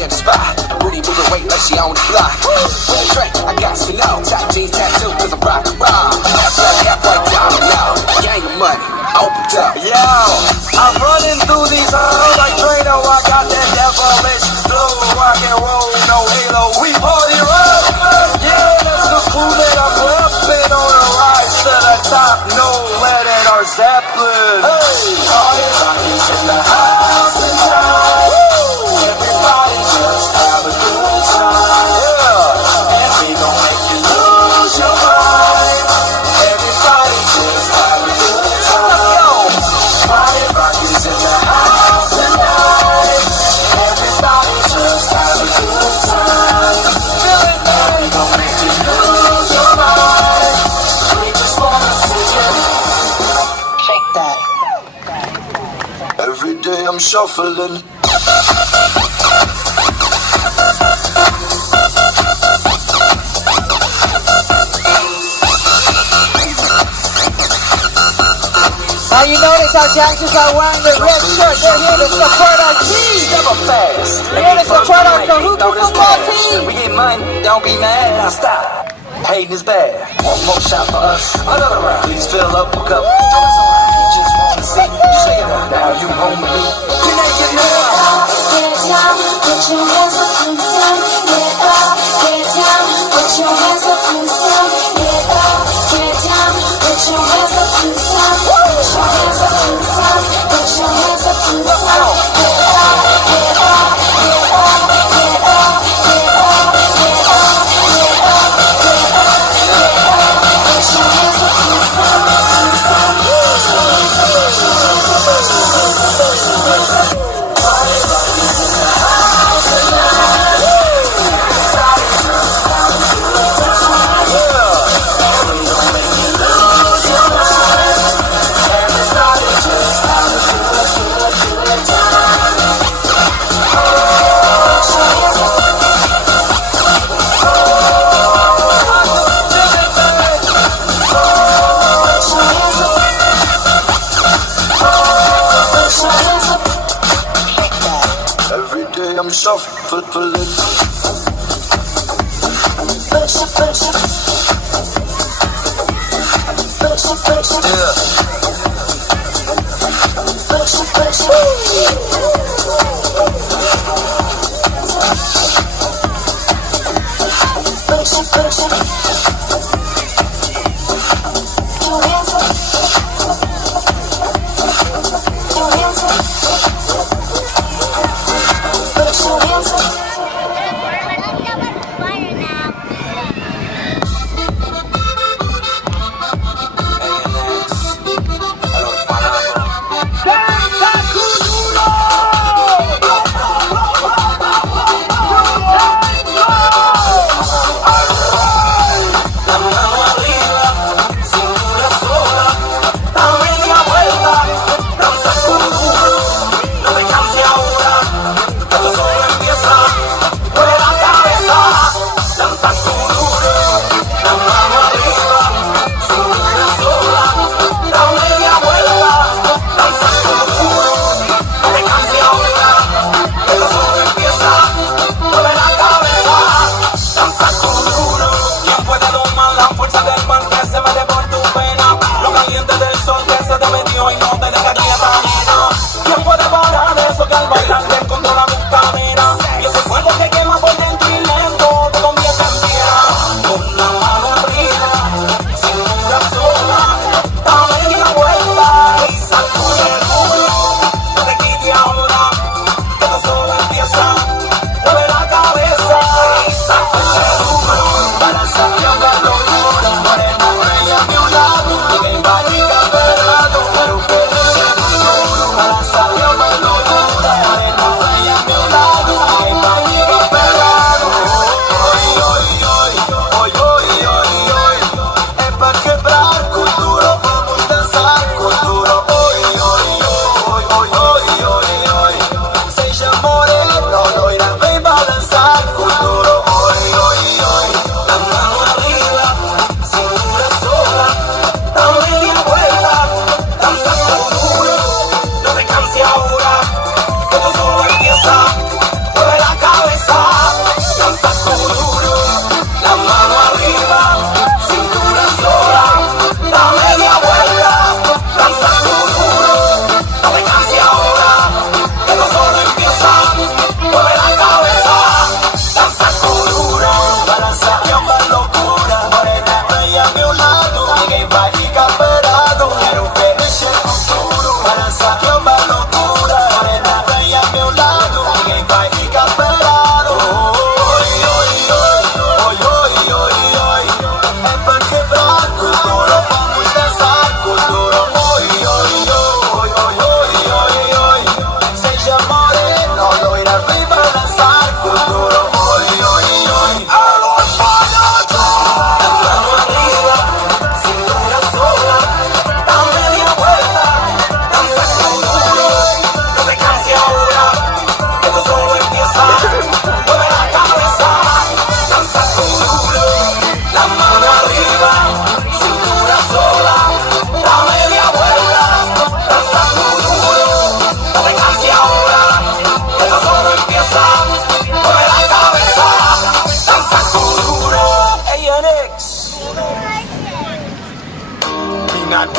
here to spy. Booty moving weight like she on the fly. With the track, I got to know. Top jeans tattoo, cause I'm rock and roll. Half left, half right down, yo. Gang of money, open up. Yo, I'm running through these halls like Drano. I got that devilish flow. Rock and roll, no halo. We party rock. Yeah, that's the crew that I'm repping on the rise to the top. No lead in our Zeppelin. Hey, party rockers in the house tonight. Everybody just have a good time. Yeah, and we gon' make you lose your mind. Everybody just have a good time. Let's go. Party rockers in the house tonight. Everybody just have a good time. Feel it, man. We gon' make you lose your mind. We just wanna see you shake that. Every day I'm shuffling. Now you notice how dancers are wearing the red shirt. They're here to support our team. Never fast. They're here to support our Kahuku football team. We get money, don't be mad. Now stop. Hating is bad. One more shot for us. Another round. Please fill up a cup. Throw us around. You just wanna see. You say it out. Now you home with me. You naked now. Get down, put your hands up to the sun. Get up, get down, put your hands up to the sun. Get up, get down, put your hands up to the sun. Put your hands up to the sun. Put your hands up to the sun. Get up, get up, get up, get up, get up, get up, get up, get up, get up. Put your hands up to the sun. Every day I'm shuffling.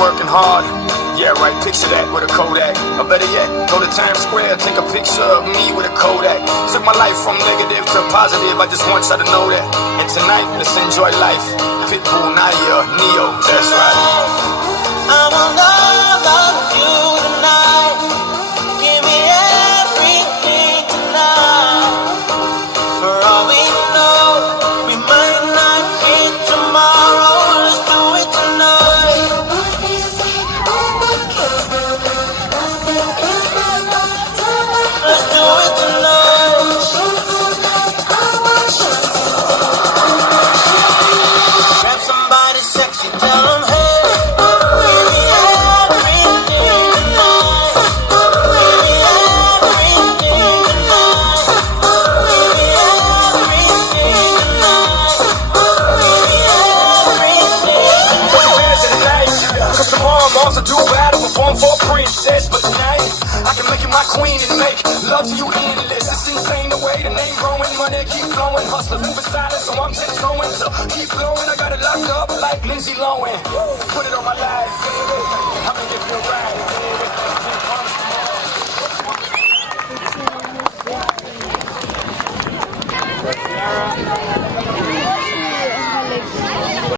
working hard. Yeah, right, picture that with a Kodak. Or better yet, go to Times Square, take a picture of me with a Kodak. Took my life from negative to positive, I just want y'all to know that. And tonight, let's enjoy life. Pitbull, Nadia, Neo, that's right. I will love you tonight. Give me everything tonight. For all we know, we might not get tomorrow. Let's do it tonight. Let's do it tonight. Grab somebody sexy, tell them hey. Do battle, perform for a princess, but tonight I can make you my queen and make love to you endless. It's insane the way the name growing, money keep flowing, hustlers moving silent, so I'm tiptoeing. So keep blowing, I got it locked up like Lindsay Lohan. Put it on my life, baby. I'ma give you a ride, baby.